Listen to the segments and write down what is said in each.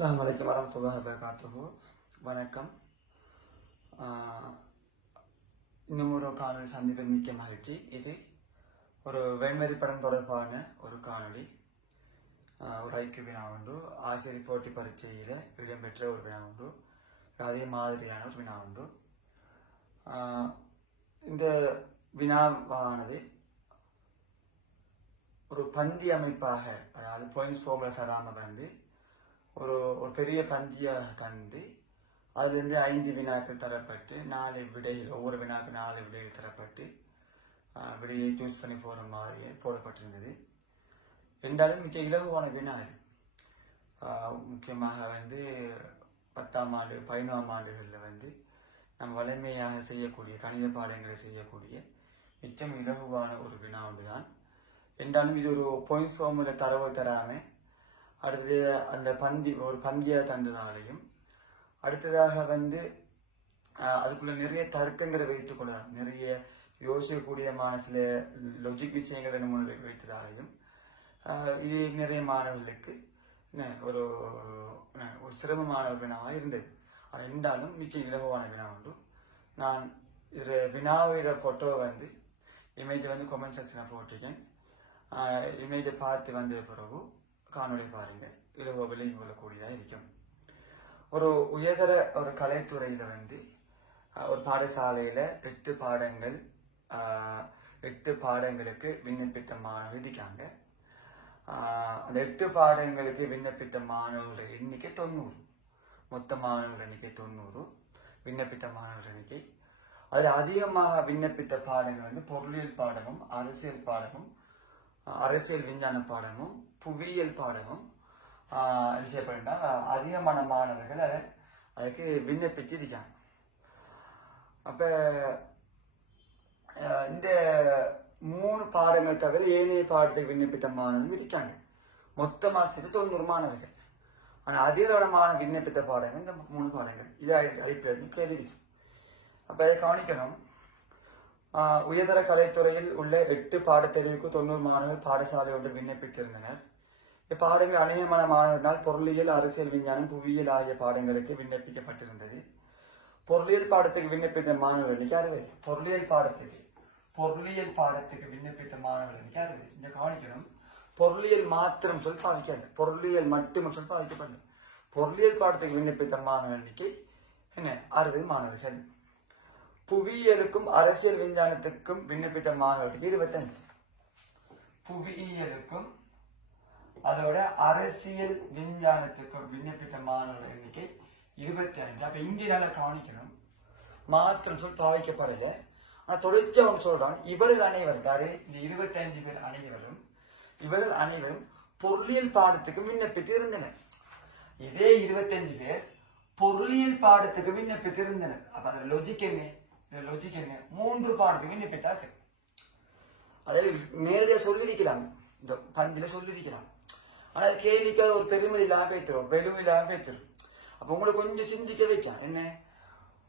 அஸ்ஸலாமு அலைக்கும் வரஹ்மத்துல்லாஹி வபரகாத்துஹு. வணக்கம். இன்னும் ஒரு காணொலி சந்திப்பில் மிக்க மகிழ்ச்சி. இது ஒரு வெண்மதி படம் தொடர்பான ஒரு காணொலி. ஒரு ஐக்கிய வினா உண்டு, ஆசிரியர் போட்டி பரீட்சையில் இடம்பெற்ற ஒரு வினா உண்டு, அதே மாதிரியான ஒரு வினா உண்டு. இந்த வினாவானது ஒரு பந்தி அமைப்பாக, அதாவது பாயிண்ட்ஸ் ஃபார்முலா தராமல் வந்து ஒரு பெரிய பந்தியாக தந்து அதிலிருந்து 5 வினாக்கள் தரப்பட்டு 4 விடைகள், ஒவ்வொரு வினாக்கு 4 விடைகள் தரப்பட்டு விடையை சூஸ் பண்ணி போகிற மாதிரி போடப்பட்டிருந்தது. என்றாலும் மிக இலகுவான வினா இது. முக்கியமாக வந்து 10ஆம் ஆண்டு 11ஆம் ஆண்டுகளில் வந்து நம் வலிமையாக செய்யக்கூடிய கணித பாடங்களை செய்யக்கூடிய மிச்சம் இலகுவான ஒரு வினா ஒன்றுதான். என்றாலும் இது ஒரு பாயிண்ட்ஸ் ஃபார்முலா தரவு தராமல் அடுத்தது அந்த ஒரு பந்தியாக தந்ததாலையும், அடுத்ததாக வந்து அதுக்குள்ள நிறைய தர்க்கங்களை வைத்துக் கொள்ளலாம், நிறைய யோசிக்கக்கூடியமான சில லொஜிக் விஷயங்களை முன்னிலை வைத்ததாலையும் இது நிறைய மாணவர்களுக்கு ஒரு சிரமமான வினாவாக இருந்தது. என்றாலும் மிச்சம் இலகுவான வினா உண்டு. நான் இதில் வினாவோட ஃபோட்டோ வந்து இமேஜை வந்து கமெண்ட் செக்ஷனில் போட்டிருக்கேன். இமேஜை பார்த்து வந்த பிறகு காணொலி பாருங்க, இலகுவ விளங்கி கொள்ளக்கூடியதாக இருக்கும். ஒரு உயர்தர ஒரு கலைத்துறையில் வந்து ஒரு பாடசாலையில் 8 பாடங்களுக்கு விண்ணப்பித்த மாணவர்கள் இருக்காங்க. அந்த 8 பாடங்களுக்கு விண்ணப்பித்த மாணவர்கள் எண்ணிக்கை 90. மொத்த மாணவர்கள் எண்ணிக்கை 90, விண்ணப்பித்த மாணவர்கள் எண்ணிக்கை. அதில் அதிகமாக விண்ணப்பித்த பாடங்கள் வந்து பொருளியல் பாடமும், அரசியல் பாடமும், அரசியல் விஞ்ஞான பாடமும், புவியியல் பாடமும் செய்யப்பட்டா அதிகமான மாணவர்கள் அதுக்கு விண்ணப்பிச்சிருக்காங்க. அப்ப இந்த 3 பாடங்கள் தவிர ஏனைய பாடத்துக்கு விண்ணப்பித்த மாணவர்கள் இருக்காங்க. மொத்தமாக சேர்த்து 90 மாணவர்கள். ஆனால் அதிகமான விண்ணப்பித்த பாடங்கள் இந்த 3 பாடங்கள். இது அடிப்படையில் கேள்வி. அப்ப அதை கவனிக்கணும். உயர்தர கலைத்துறையில் உள்ள 8 பாடத்தெரிவுக்கு 90 மாணவர்கள் பாடசாலை ஒன்று விண்ணப்பித்திருந்தனர். இப்பாடங்கள் அநேகமான மாணவர்களால் பொருளியல், அரசியல் விஞ்ஞானம், புவியியல் ஆகிய பாடங்களுக்கு விண்ணப்பிக்கப்பட்டிருந்தது. பொருளியல் பாடத்துக்கு விண்ணப்பித்த மாணவர்களுக்கு 60. பொருளியல் பாடத்துக்கு விண்ணப்பித்த மாணவர்களுக்கு 60. இந்த கவனிக்கணும். பொருளியல் மாத்திரம் சொல் பாவிக்கல, பொருளியல் மட்டும் சொல் பாவிக்கப்படல. பொருளியல் பாடத்துக்கு விண்ணப்பித்த மாணவர்களுக்கு 60 மாணவர்கள். புவியியலுக்கும் அரசியல் விஞ்ஞானத்துக்கும் விண்ணப்பித்த மாணவர்களுக்கு 25. புவியியலுக்கும் அதோட அரசியல் விஞ்ஞானத்துக்கும் விண்ணப்பித்த மாணவர்கள் எண்ணிக்கை 25. அப்ப இங்கே நல்லா கவனிக்கணும், மாத்திரம் சொல் பாவிக்கப்படல. ஆனா தொடர்ச்சி அவன் சொல்றான், இவர்கள் அனைவரும், இந்த 25 பேர் இவர்கள் அனைவரும் பொருளியல் பாடத்துக்கு விண்ணப்பித்து இருந்தனர். இதே 25 பேர் பொருளியல் பாடத்துக்கு விண்ணப்பித்து இருந்தனர். அப்ப அந்த லொஜிக் என்ன? 3 பாடத்துக்கு விண்ணப்பித்தார்கள். அதில் நேரடியாக சொல்லியிருக்கலாம், இந்த பந்தில சொல்லியிருக்கலாம். ஆனால் கேள்விக்கு ஒரு பெருமதி இல்லாம பேத்துரும், வெளும் இல்லாம பேத்துரும். அப்ப உங்களை கொஞ்சம் சிந்திக்க வைக்கலாம். என்ன,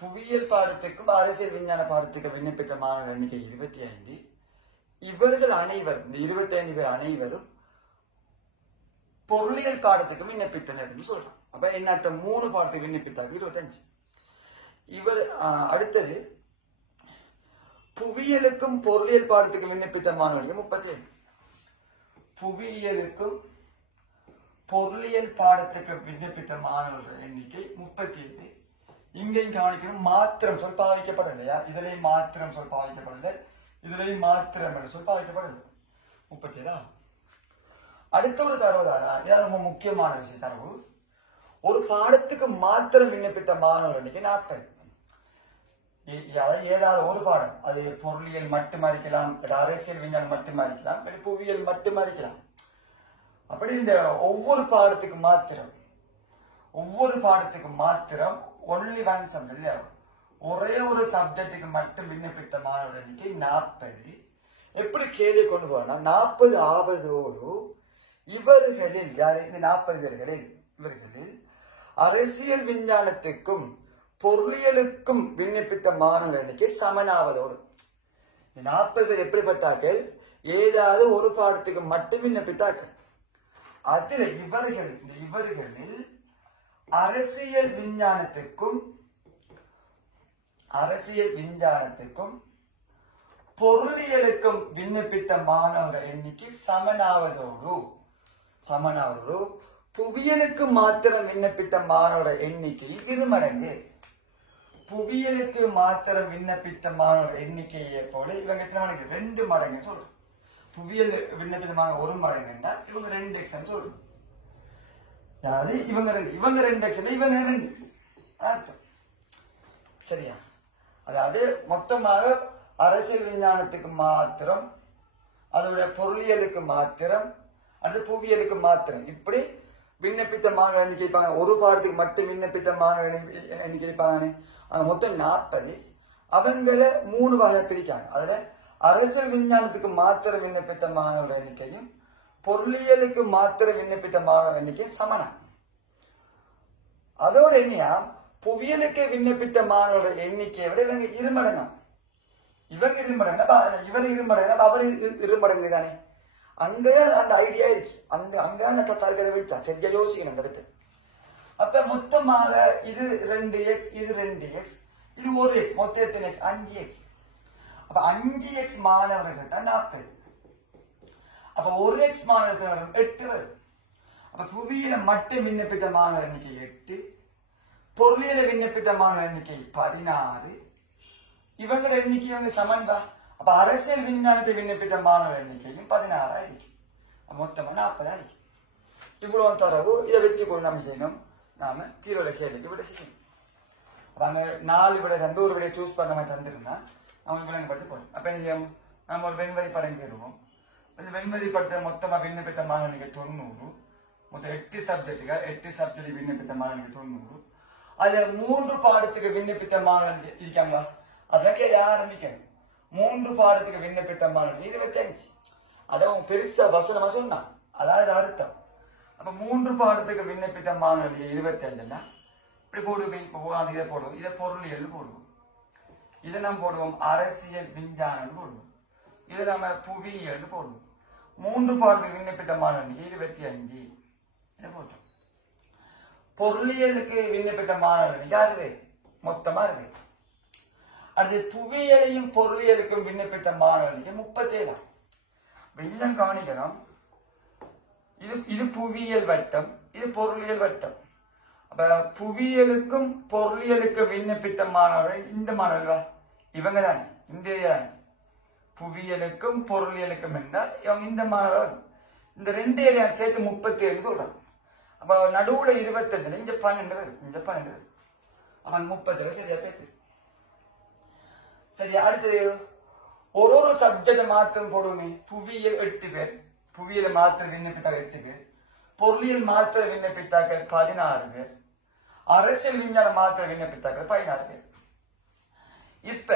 புவியியல் பாடத்துக்கும் அரசியல் விஞ்ஞான பாடத்துக்கு விண்ணப்பித்த மாணவர்கள் எண்ணிக்கை 25. இவர்கள் அனைவரும், இந்த 25 பேர் அனைவரும் பொருளியல் பாடத்துக்கு விண்ணப்பித்தனர் என்று சொல்றான். அப்ப என்ன அர்த்தம்? 3 பாடத்துக்கு விண்ணப்பித்தார்கள் 25. இவர் அடுத்தது புவியியலுக்கும் பொருளியல் பாடத்துக்கு விண்ணப்பித்த மாணவர்களுக்கு 37. புவியியலுக்கும் பொருளியல் பாடத்துக்கு விண்ணப்பித்த மாணவர்கள் எண்ணிக்கை 37. இங்கேயும் கவனிக்கணும், மாத்திரம் சொல் பாவிக்கப்படலையா? இதுலயும் மாத்திரம் சொல் பாவிக்கப்படல, இதுலயும் மாத்திரம் சொல் பாவிக்கப்படல. 37. அடுத்த ஒரு தரவுதாரா, இதான் ரொம்ப முக்கியமான விஷயம். தரவு ஒரு பாடத்துக்கு மாத்திரம் விண்ணப்பித்த மாணவர்கள் எண்ணிக்கை 40. ஏதாவது ஒரு பாடம், அது பொருளியல் மட்டுமா இருக்கலாம், அரசியல் விஞ்ஞானம் மட்டுமா இருக்கலாம், புவியியல் மட்டுமா இருக்கலாம். அப்படி இந்த ஒவ்வொரு பாடத்துக்கு மாத்திரம் ஒன்லி ஒன் சப்ஜெக்ட், ஒரே ஒரு சப்ஜெக்டுக்கு மட்டும் விண்ணப்பித்த மாணவர்கள் எண்ணிக்கை 40. எப்படி கேள்வி கொண்டு போறோம்னா, 40 ஆவதோடு இவர்களில், இந்த 40 பேர்களில் இவர்களில் அரசியல் விஞ்ஞானத்துக்கும் பொருளியலுக்கும் விண்ணப்பித்த மாணவர்கள் எண்ணிக்கை சமனாவதோடு, 40 பேர் எப்படிப்பட்டார்கள்? ஏதாவது ஒரு பாடத்துக்கு மட்டும் விண்ணப்பித்தார்கள். அதுல இவர்களில் அரசியல் விஞ்ஞானத்துக்கும் பொருளியலுக்கும் விண்ணப்பித்த மாணவர்கள் எண்ணிக்கை சமனாவதோடு புவியியலுக்கு மாத்திரம் விண்ணப்பித்த மாணவர்கள் எண்ணிக்கை இருமடங்கு. புவியியலுக்கு மாத்திரம் விண்ணப்பித்த மாணவர்கள் எண்ணிக்கையை போல இவங்க எத்தனை மடங்கு? 2 மடங்குன்னு சொல்றோம். புவியியல் விண்ணப்பித்த மாணவர் 1 மடங்குன்னா இவங்க 2x சொல்றோம். அதாவது இவங்க 2x இவங்க 2x அர்த்தம். சரியா? அதாவது மொத்தமாக அரசியல் விஞ்ஞானத்துக்கு மாத்திரம், அதோட பொருளியலுக்கு மாத்திரம், அடுத்து புவியியலுக்கு மாத்திரம், இப்படி விண்ணப்பித்த மாணவர் எண்ணிக்கை இருப்பாங்க. ஒரு பாடத்துக்கு மட்டும் விண்ணப்பித்த மாணவர் எண்ணிக்கை இருப்பாங்க. மொத்தம் 40. அவங்கள 3 வகை பிரிக்காங்க. அதுல அரசியல் விஞ்ஞானத்துக்கு மாத்திரம் விண்ணப்பித்த மாணவர் எண்ணிக்கையும் பொருளியலுக்கு மாத்திரம் விண்ணப்பித்த மாணவர் எண்ணிக்கையும் சமனம். அதோட எண்ணியா புவியியலுக்கு விண்ணப்பித்த மாணவர் எண்ணிக்கையை விட இவங்க இருமடங்கா. இவங்க இருமடங்கு, இவர் இருமடங்கு, அவர் இருமடங்கு தானே. அங்க அந்த ஐடியா இருக்கு. அங்க தர்க்கத்தை வச்சா சரியா யோசிக்கணும் அந்த இடத்து. அப்ப மொத்தமாக இது 2x, இது 2x, இது 1x, மொத்தம் எத்தனை x? 5x. அப்ப 5x மாணவர்கள் 40. அப்ப 1x மாணவர்கள் 8 வரும். அப்ப புவியியல மட்டும் விண்ணப்பித்த மாணவர் எண்ணிக்கை 8, பொருளியல விண்ணப்பித்த மாணவர் எண்ணிக்கை 16. இவங்க எண்ணிக்கை இவங்க சமன்பா. அப்ப அரசியல் விஞ்ஞானத்தை விண்ணப்பித்த மாணவர் எண்ணிக்கையும் 16 ஆயிருக்கு. மொத்தமா 40 ஆயிருக்கு. இவ்வளவு தரவு இதை வச்சு கொண்டு நம்ம செய்யணும். நாம கீழே கேள்விக்கு விட செய்யணும். அங்க 4 விட தந்து ஒரு விட சூஸ் பண்ண மாதிரி தந்திருந்தா அவங்க விளங்கப்படுத்தி போடும். அப்ப நம்ம ஒரு வெண்வரி படம் பெறுவோம். இந்த வெண்வரி படத்தை மொத்தமா விண்ணப்பித்த மாணவனுக்கு 90, மொத்தம் 8 சப்ஜெக்ட் விண்ணப்பித்த மாணவனுக்கு 90. அதுல 3 பாடத்துக்கு விண்ணப்பித்த மாணவர்கள் இருக்காங்களா? அதான் கேள்வி ஆரம்பிக்கணும். 3 பாடத்துக்கு விண்ணப்பித்த மாணவர்கள் 25. அதான் பெருசா வசனமா சொன்னான். அதாவது அர்த்தம். அப்ப 3 பாடத்துக்கு விண்ணப்பித்த மாணவர்கள் 25ன்னா இப்படி போடுவோம். இதை போடுவோம், இதை பொருளியல் போடுவோம், இதை நாம் போடுவோம் அரசியல் விஞ்ஞானம் போடுவோம், இதை நம்ம புவியியல் போடுவோம். 3 பாடத்துக்கு விண்ணப்பித்த மாணவர்கள் 25 போட்டோம். பொருளியலுக்கு விண்ணப்பித்த மாணவர்கள் 60, மொத்தமா இருக்கு. அடுத்து புவியியலையும் பொருளியலுக்கும் விண்ணப்பித்த மாணவர்களுக்கு 37. இன்னும் கவனிக்கணும், இது புவியியல் வட்டம், இது பொருளியல் வட்டம். அப்ப புவியியலுக்கும் பொருளியலுக்கும் விண்ணப்பித்த மாணவர்கள் இந்த மாணவர்கள் இவங்க தானே, இந்த புவியியலுக்கும் பொருளியலுக்கும் என்றால் இவங்க இந்த மாணவர்கள். இந்த 2 ஏரியா சேர்த்து 37 சொல்றாங்க. அப்ப நடுவுல 25, இங்க 12 வரும், இங்க 12 வரும். அவன் 30 சரியா பேத்து. சரி, அடுத்தது ஒரு சப்ஜெக்ட் மாத்திரம் போடுவோமே. புவியியல் 8 பேர், புவியியல் மாத்திரம் விண்ணப்பித்தாக்க 8 பேர், பொருளியல் மாத்திரம் விண்ணப்பித்தாக்க 16 பேர், அரசியல் விஞ்ஞானம் மாத்திரம் விண்ணப்பித்தாக்க 16 பேர். இப்ப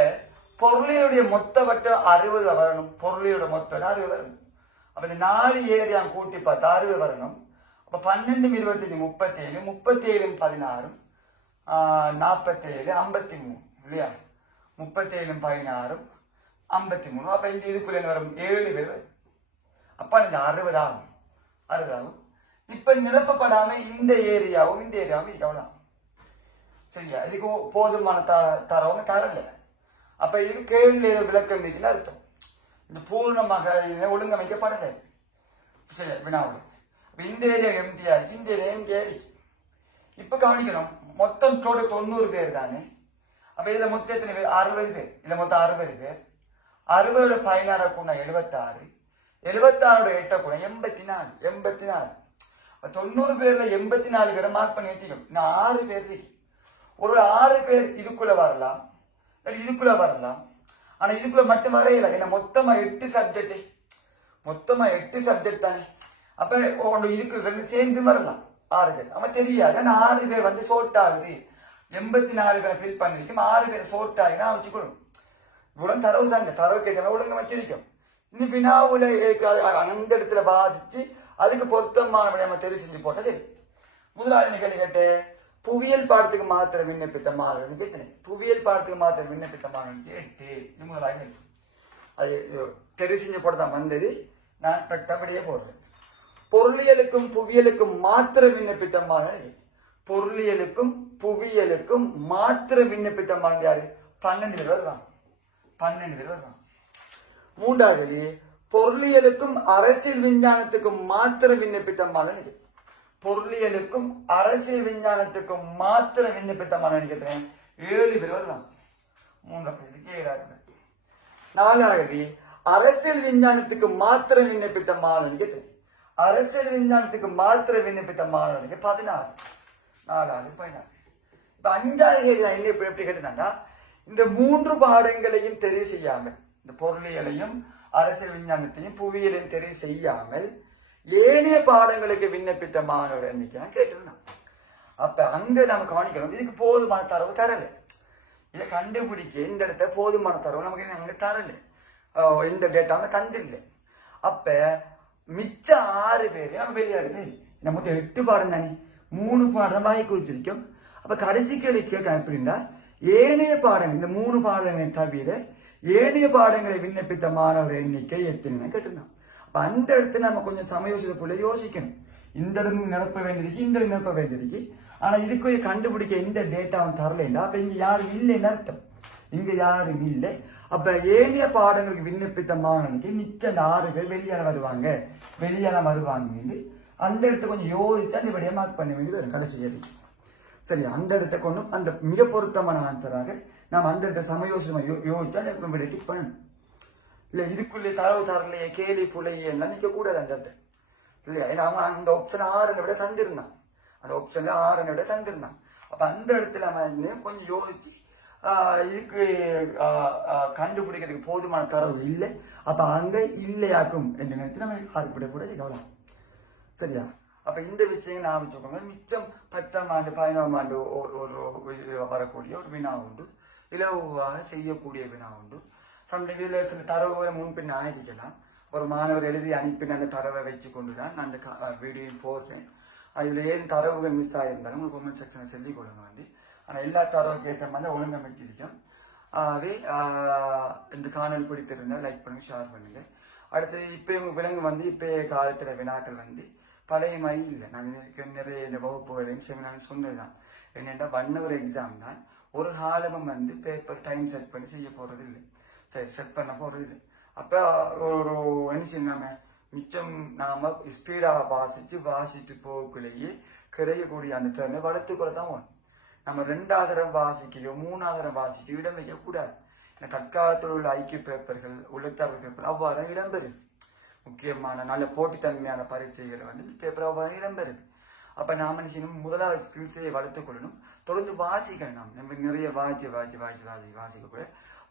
பொருளியலுடைய மொத்த வட்டம் 60 வரணும். பொருளியோட மொத்தம் 60 வரணும். அப்ப இந்த 4 ஏரியா கூட்டி பார்த்தா 60 வரணும். அப்ப 12, 25, 37, 37, 16, 47, 53 இல்லையா? 37, 16, 53. அப்ப இந்த இதுக்குள்ள வரும் 7 பேர் வரும். அப்ப இந்த 60 ஆகும். இப்ப நிரப்பப்படாம இந்த ஏரியாவும் இந்த ஏரியாவும் எவ்வளவு? சரியா? இதுக்கு போதுமான தரவும் தரல. அப்ப இது கேள்வி விளக்கம் இருக்குன்னு அர்த்தம். இந்த பூர்ணமாக ஒழுங்கமைக்கப்படலை. சரி, வினாவோட இந்த ஏரியா எம்டியா இருக்கு, இந்த ஏரியா எம்டியா இருக்கு. இப்ப கவனிக்கணும், மொத்தம் 90 பேர் தானே. அப்ப இதுல மொத்தம் எத்தனை பேர்? 60 பேர். இதுல மொத்தம் 60 பேர். 60 16 கூட 76, 76 8 கூட 84. 90 பேர்ல 84 பேரை மார்க் பண்ணி வச்சுக்கணும். இன்னும் 6 பேர் இருக்கு. ஒரு 6 பேர் இதுக்குள்ள வரலாம், இதுக்குள்ள வரலாம். ஆனா இதுக்குள்ள மட்டும் வரையில. ஏன்னா மொத்தமா 8 சப்ஜெக்ட் தானே. அப்ப இதுக்கு 2 சேர்ந்து வரலாம் 6 பேர். அவன் தெரியாது. ஆனா 6 பேர் வந்து சோர்ட் ஆகுது. 84 பேரை ஃபில் பண்ணிருக்கும். 6 பேர் சோர்ட் ஆகினா வச்சுக்கணும். இவ்வளவு தரவு தாங்க, தரவுக்கு எதனா ஒழுங்கு வச்சிருக்கோம். இன்னும் வினாவுல அந்த இடத்துல வாசிச்சு அதுக்கு பொருத்தமான நம்ம தெரிவு செஞ்சு போட்டா சரி. முதலாளி நிகழ்ச்சி கேட்டு புவியியல் பாடத்துக்கு மாத்திரம் விண்ணப்பித்த மாணவர்களுக்கு எத்தனை? புவியியல் பாடத்துக்கு மாத்திரம் விண்ணப்பித்த மாணவர்களுக்கு 8. இது முதலாளி அது தெரிவு செஞ்சு போட்டதான் வந்தது. நான் பெட்டபடியே போடுறேன். பொருளியலுக்கும் புவியியலுக்கும் மாத்திரம் விண்ணப்பித்த மாணவர்கள், பொருளியலுக்கும் புவியியலுக்கும் மாத்திரம் விண்ணப்பித்த மாணவர் யாரு? 12 பேர் வருவாங்க. 12 பேர் வருவாங்க. மூன்றாவது கேள்வி, பொருளியலுக்கும் அரசியல் விஞ்ஞானத்துக்கும் மாத்திரம் விண்ணப்பித்த மாணவர், பொருளியலுக்கும் அரசியல் விஞ்ஞானத்துக்கும் மாத்திரம் விண்ணப்பித்த மாணவர் 7 பேர் வருவாங்க. மூன்றாவது 7. நாலாவது, அரசியல் விஞ்ஞானத்துக்கு மாத்திரம் விண்ணப்பித்த மாணவனுக்கு அரசியல் விஞ்ஞானத்துக்கு மாத்திரம் விண்ணப்பித்த மாணவனுக்கு 16. 4 16. இப்ப 5வது கேள்வி என்ன எப்படி கேட்டுதாண்டா, இந்த 3 பாடங்களையும் தெரிவு செய்யாமல், இந்த பொருளியலையும் அரசியல் விஞ்ஞானத்தையும் புவியியலையும் தெரிவு செய்யாமல் ஏனைய பாடங்களுக்கு விண்ணப்பித்த மாணவர் எண்ணிக்கை கேட்டிருந்தான். அப்ப அங்க நம்ம கவனிக்கணும், இதுக்கு போதுமான தரவு தரல. இதை கண்டுபிடிக்க இந்த இடத்த போதுமான தரவு நமக்கு அங்க தரல, இந்த டேட்டா தந்தில்லை. அப்ப மிச்ச 6 பேர் நம்ம வெளியாடுது. நம்ம 8 பாடம் தானே, 3 பாடம் வாங்கி குறிச்சிருக்கோம். அப்ப கடைசி கேள்வி கேட்க எப்படின்னா, ஏனைய பாடங்கள், இந்த 3 பாடங்களை தவிர ஏனைய பாடங்களை விண்ணப்பித்த மாணவர் எண்ணிக்கை எத்தனை கேட்டிருந்தோம். அப்ப அந்த இடத்துல நம்ம கொஞ்சம் சமயோசிதக்குள்ள யோசிக்கணும். இந்த இடம் நிரப்ப வேண்டியிருக்கு, இந்த இடம் நிரப்ப வேண்டியிருக்கு. ஆனா இதுக்கு கண்டுபிடிக்க எந்த டேட்டாவும் தரலைண்டா, அப்ப இங்க யாரும் இல்லைன்னு அர்த்தம். இங்க யாரும் இல்லை. அப்ப ஏனைய பாடங்களுக்கு விண்ணப்பித்த மாணவனுக்கு மிச்ச 6 பேர் வெளியால வருவாங்க. அந்த இடத்த கொஞ்சம் யோசிச்சு அந்த விடையை மார்க் பண்ண வேண்டியது வரும் கடைசி கேள்வி. சரி, அந்த இடத்த கொண்டு அந்த மிக பொருத்தமான ஆன்சராக நாம் அந்த இடத்த சமயோசிதமா யோசிச்சா டிக் பண்ணணும். இல்ல இதுக்குள்ளே தரவு தரலையே, கேலி புலையே எல்லாம் நிக்க கூடாது அந்த இடத்த இல்லையா. ஏன்னா அவன் அந்த ஆப்ஷன் 6 விட தந்திருந்தான், அந்த ஆப்ஷன்ல 6 விட தந்திருந்தான். அப்ப அந்த இடத்துல அவன் கொஞ்சம் யோசிச்சு இதுக்கு கண்டுபிடிக்கிறதுக்கு போதுமான தரவு இல்லை, அப்ப அங்க இல்லையாக்கும் என்று நினைச்சு நம்ம அதுபடி கூட கவனம். சரியா? அப்ப இந்த விஷயம் நான் வச்சுக்கோங்க. மிச்சம் 10ஆம் ஆண்டு 11ஆம் ஆண்டு ஒரு வரக்கூடிய ஒரு வினா உண்டு, இலவாக செய்யக்கூடிய வினா உண்டு. சம்டைம் இதுல சில தரவுகளை முன்பின் ஆயிருக்கலாம். ஒரு மாணவர் எழுதி அனுப்பின அந்த தரவை வச்சு கொண்டுதான் நான் அந்த வீடியோ போடுறேன். இதுல ஏன் தரவுகள் மிஸ் ஆயிருந்தாலும் உங்களுக்கு கமெண்ட் செக்ஷனை சொல்லி கொடுங்க வந்து. ஆனா எல்லா தரவுக்கு ஏற்ற மாதிரி ஒழுங்கமைச்சிருக்கோம். ஆகவே இந்த காணொலி பிடித்திருந்தா லைக் பண்ணுங்க, ஷேர் பண்ணுங்க. அடுத்து இப்ப விலங்கு வந்து இப்ப காலத்துல வினாக்கள் வந்து பழைய மாதிரி இல்லை. நான் நிறைய இந்த வகுப்புகளையும் செமினார் சொன்னதுதான் என்னென்னா, ஒரு எக்ஸாம் தான். ஒரு காலமும் வந்து பேப்பர் டைம் செட் பண்ணி செய்ய போறது இல்லை, சரி செட் பண்ண போறது இல்லை. அப்ப ஒரு என்ன செய்யணும், மிச்சம் நாம ஸ்பீடா வாசிட்டு போக்குள்ளேயே கிடைக்கக்கூடிய அந்த திறனை வளர்த்துக்குள்ள தான் வேணும். நம்ம 2வது தரம் வாசிக்கையோ 3வது தரம் வாசிக்கையோ இடம் வைக்க கூடாது. ஏன்னா தற்காலத்தில் உள்ள ஐக்கிய பேப்பர்கள், உள்ளத்தார்வு பேப்பர் அவ்வாறு இடம்பெறுது. முக்கியமான நல்ல போட்டித்தன்மையான பரீட்சைகளை வந்து பேப்பர் அவ்வாறு இடம்பெறுது. அப்ப நாம என்ன செய்யணும், முதலாவது ஸ்கில்ஸை வளர்த்துக் கொள்ளணும், தொடர்ந்து வாசிக்கணும். நம்ம நிறைய வாசிக்க கூட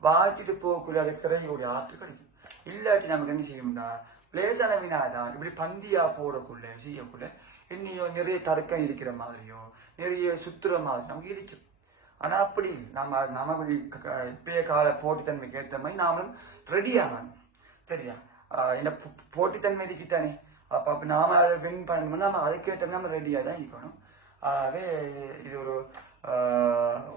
வாசிட்டு போகக்கூடிய அதை கிடைக்கக்கூடிய ஆற்றல் கிடைக்கும். இல்லாட்டி நமக்கு என்ன செய்யணும்னா, லேசான வினாதான் இப்படி பந்தியா போடக்குள்ள செய்யக்குள்ள இன்னையோ நிறைய தர்க்கம் இருக்கிற மாதிரியோ நிறைய சுத்துற மாதிரி நமக்கு இருக்கும். ஆனா அப்படி நாம இப்பய கால போட்டித்தன்மைக்கு ஏற்ற மாதிரி நாமளும் ரெடி ஆகணும். சரியா? இந்த போட்டித்தன்மை இருக்குத்தானே, அப்ப நாம அதை வின் பண்ணணும்னா நம்ம அதுக்கேற்ற நம்ம ரெடியா தான் இருக்கணும். ஆகவே இது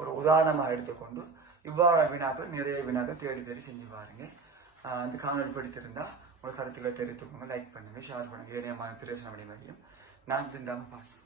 ஒரு உதாரணமாக எடுத்துக்கொண்டு இவ்வாறு வினாக்கள் நிறைய வினாக்கள் தேடி செஞ்சு பாருங்க. அந்த காணொலி பிடித்திருந்தா உங்கள் கருத்துக்களை தெரிவித்துக்கோங்க, லைக் பண்ணுங்க, ஷேர் பண்ணுங்க. ஏனைய பிரயோசனம் அடைமையும் நான் சிந்தாம பாசம்.